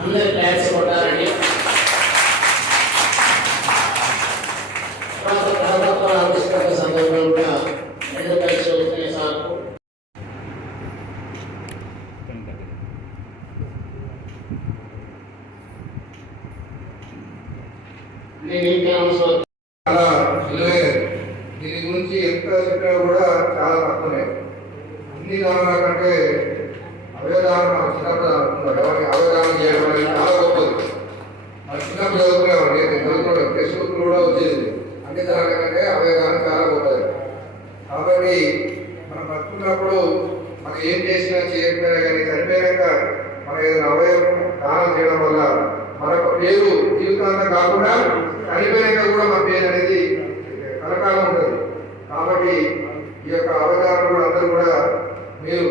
అందరు క్లాస్ కొట్టాలని సందర్భంగా రెండు కలిసి వస్తున్నాయి సార్. చాలా విలువైనది. దీని గురించి ఎంత చెప్పినా కూడా చాలా తక్కువనే. అన్ని దానాల కంటే అవయదానం చిన్నప్పుడు ఎవరికి అవయదానం చేయడం అనేది చాలా గొప్పది. మన చిన్నప్పుడు చదువుకునేవాడు, చదువుకున్నాడు, టెక్స్ట్ కూడా వచ్చేది. అన్ని దానాల కంటే అవయదానం చాలా గొప్పది. కాబట్టి మనం బతుకున్నప్పుడు మనం ఏం చేసినా చేయకపోయినా కానీ చనిపోయాక మనం ఏదైనా అవయవం దానం చేయడం వల్ల మనకు పేరు జీవితాంతం కాకుండా చనిపోయాక కూడా మన పేరు అనేది కలకాలం ఉంటుంది. కాబట్టి ఈ యొక్క అవగాహన కూడా అందరూ కూడా మీరు